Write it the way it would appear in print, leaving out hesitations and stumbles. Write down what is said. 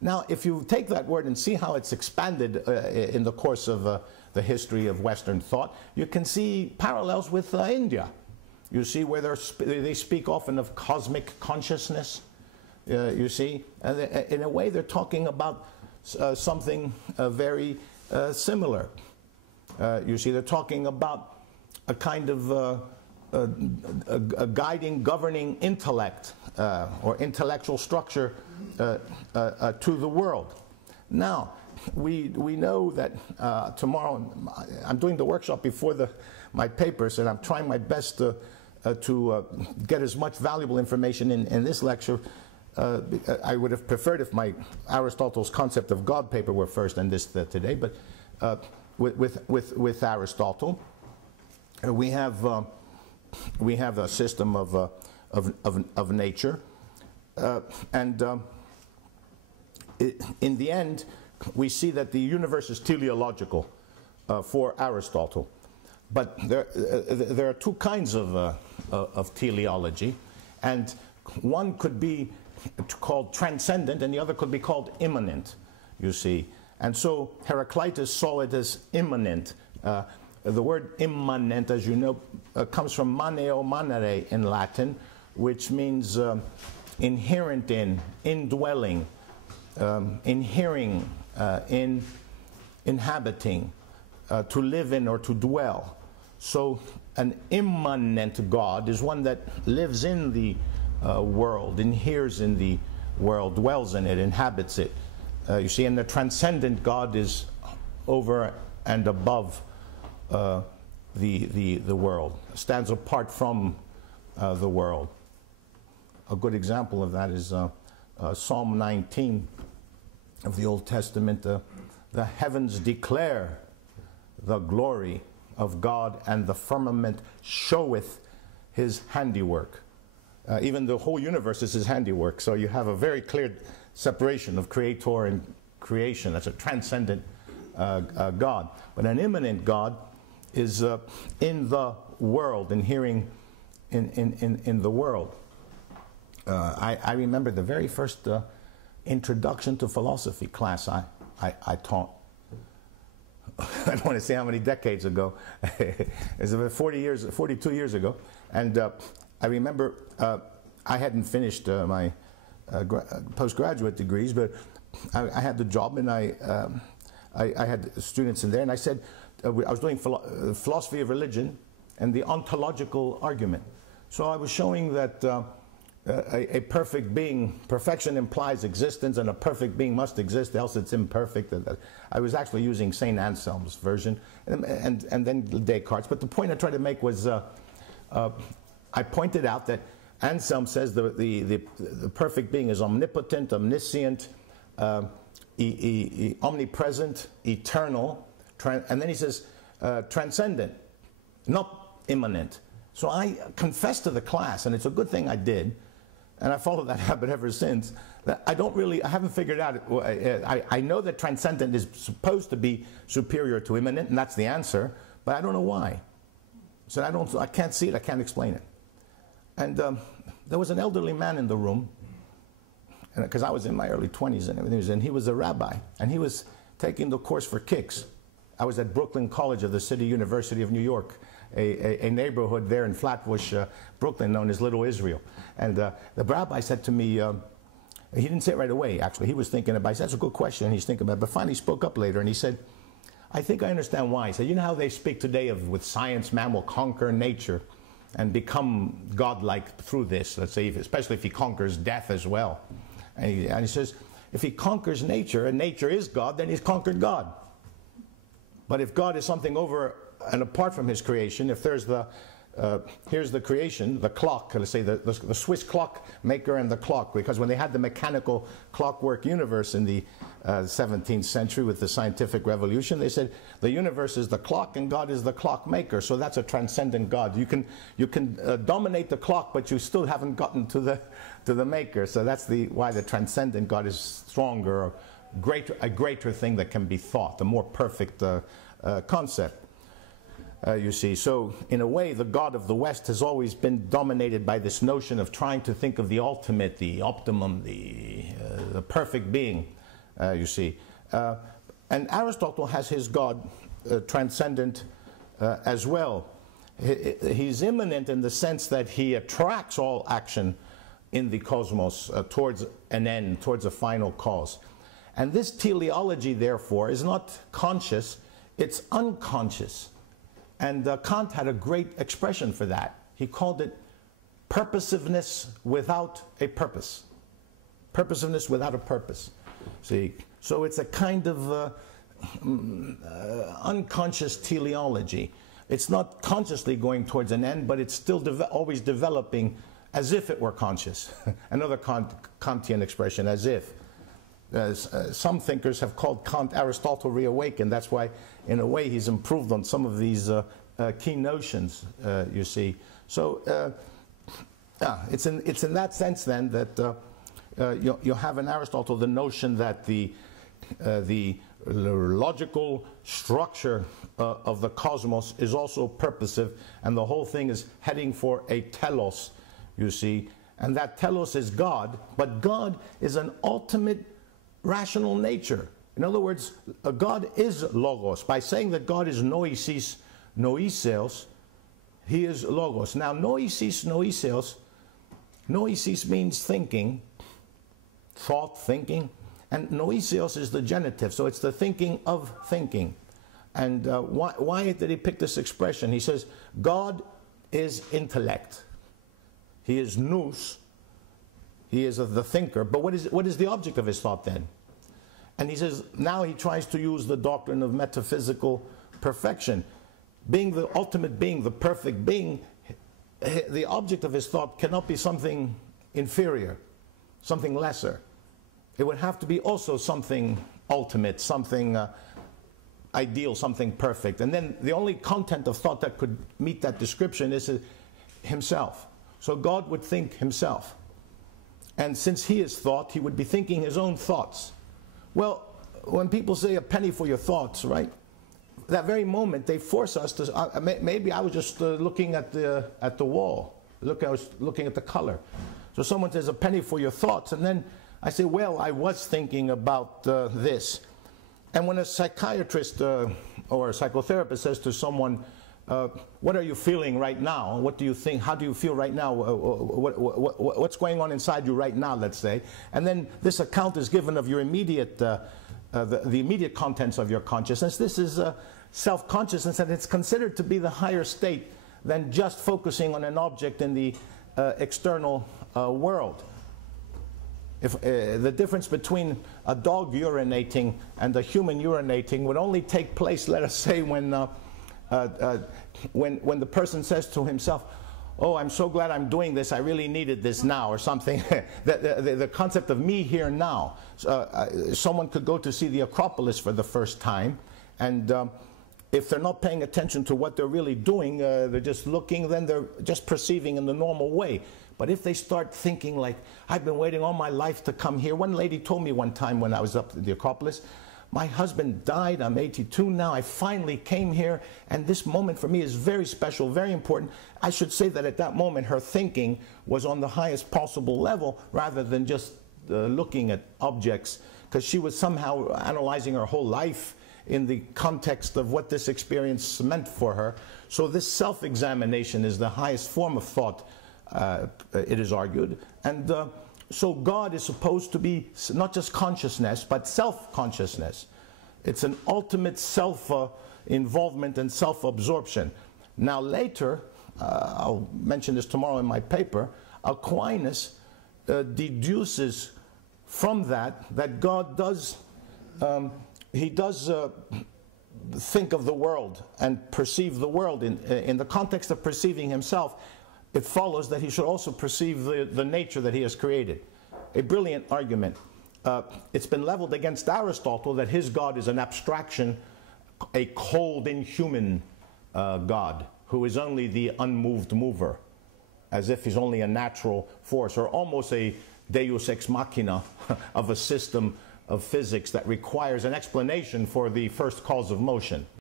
Now, if you take that word and see how it's expanded in the course of the history of Western thought, you can see parallels with India. You see where they speak often of cosmic consciousness. You see, in a way they're talking about something very similar. You see, they're talking about a kind of a guiding, governing intellect or intellectual structure to the world. Now, we know that tomorrow, I'm doing the workshop before my papers, and I'm trying my best to get as much valuable information in this lecture. I would have preferred if my Aristotle's concept of God paper were first and this today, but with Aristotle, we have a system of nature, and in the end, we see that the universe is teleological for Aristotle. But there are two kinds of teleology, and one could be called transcendent, and the other could be called immanent. You see, and so Heraclitus saw it as immanent. The word immanent, as you know, comes from maneo manere in Latin, which means inherent in, indwelling, inhering, in inhabiting, to live in or to dwell. So an immanent God is one that lives in the world, inheres in the world, dwells in it, inhabits it. You see, and the transcendent God is over and above the world, stands apart from the world. A good example of that is Psalm 19 of the Old Testament. The heavens declare the glory of God, and the firmament showeth his handiwork. Even the whole universe is his handiwork, so you have a very clear separation of creator and creation. That's a transcendent God. But an immanent God is in the world, inhering in the world. I remember the very first introduction to philosophy class I taught. I don't want to say how many decades ago. It's about 42 years ago. And I remember I hadn't finished my postgraduate degrees, but I had the job, and I had students in there, and I said, I was doing philosophy of religion and the ontological argument. So I was showing that a perfect being, perfection implies existence, and a perfect being must exist, else it's imperfect. I was actually using St. Anselm's version, and then Descartes. But the point I tried to make was, I pointed out that Anselm says the perfect being is omnipotent, omniscient, omnipresent, eternal, and then he says transcendent, not immanent. So I confessed to the class, and it's a good thing I did, and I followed that habit ever since, that I haven't figured out, I know that transcendent is supposed to be superior to immanent, and that's the answer, but I don't know why. So I can't see it, I can't explain it. And there was an elderly man in the room, because I was in my early 20s and everything, and he was a rabbi, and he was taking the course for kicks. I was at Brooklyn College of the City University of New York, a neighborhood there in Flatbush, Brooklyn, known as Little Israel. And the rabbi said to me, he didn't say it right away, actually. He was thinking about it. He said, that's a good question, and he's thinking about it. But finally he spoke up later, and he said, I think I understand why. He said, you know how they speak today of with science, man will conquer nature and become godlike through this, let's say, especially if he conquers death as well. And he says, if he conquers nature, and nature is God, then he's conquered God. But if God is something over and apart from his creation, if there's here's the creation, the clock, let's say the Swiss clock maker and the clock, because when they had the mechanical clockwork universe in the 17th century with the scientific revolution, they said the universe is the clock and God is the clock maker. So that's a transcendent God. You can dominate the clock, but you still haven't gotten to the maker. So that's why the transcendent God is stronger, a greater thing that can be thought, a more perfect concept. You see, so in a way the God of the West has always been dominated by this notion of trying to think of the ultimate, the optimum, the perfect being. you see. And Aristotle has his God transcendent as well. He's immanent in the sense that he attracts all action in the cosmos towards an end, towards a final cause. And this teleology, therefore, is not conscious, it's unconscious. And Kant had a great expression for that. He called it purposiveness without a purpose. Purposiveness without a purpose. See, so it's a kind of unconscious teleology. It's not consciously going towards an end, but it's still always developing as if it were conscious. Another Kantian expression, as if. Some thinkers have called Kant Aristotle reawakened. That's why, in a way, he's improved on some of these key notions, you see. So it's in that sense, then, that you have in Aristotle the notion that the logical structure of the cosmos is also purposive, and the whole thing is heading for a telos, you see. And that telos is God, but God is an ultimate rational nature. In other words, God is logos. By saying that God is noesis, noeseos, he is logos. Now, noesis, noeseos, noesis means thinking, thought, thinking, and noeseos is the genitive, so it's the thinking of thinking. And why did he pick this expression? He says, God is intellect. He is nous. He is the thinker. But what is the object of his thought then? And he says, now he tries to use the doctrine of metaphysical perfection. Being the ultimate being, the perfect being, the object of his thought cannot be something inferior, something lesser. It would have to be also something ultimate, something ideal, something perfect. And then the only content of thought that could meet that description is himself. So God would think himself. And since he is thought, he would be thinking his own thoughts. Well, when people say a penny for your thoughts, right? That very moment, they force us to, maybe I was just looking at the wall. I was looking at the color. So someone says a penny for your thoughts, and then I say, well, I was thinking about this. And when a psychiatrist or a psychotherapist says to someone, what are you feeling right now? What do you think? How do you feel right now? What's going on inside you right now, let's say? And then this account is given of your immediate, the immediate contents of your consciousness. This is self-consciousness, and it's considered to be the higher state than just focusing on an object in the external world. If the difference between a dog urinating and a human urinating would only take place, let us say, when the person says to himself, oh, I'm so glad I'm doing this, I really needed this now, or something. the concept of me here now. Someone could go to see the Acropolis for the first time, and if they're not paying attention to what they're really doing, they're just looking, then they're just perceiving in the normal way. But if they start thinking like, I've been waiting all my life to come here. One lady told me one time when I was up at the Acropolis, my husband died, I'm 82 now, I finally came here, and this moment for me is very special, very important. I should say that at that moment her thinking was on the highest possible level rather than just looking at objects, because she was somehow analyzing her whole life in the context of what this experience meant for her. So this self-examination is the highest form of thought, it is argued. And so God is supposed to be not just consciousness, but self-consciousness. It's an ultimate self-involvement and self-absorption. Now later, I'll mention this tomorrow in my paper, Aquinas deduces from that God does, think of the world and perceive the world. In the context of perceiving himself, it follows that he should also perceive the nature that he has created. A brilliant argument. It's been leveled against Aristotle that his God is an abstraction, a cold, inhuman God, who is only the unmoved mover, as if he's only a natural force, or almost a deus ex machina of a system of physics that requires an explanation for the first cause of motion.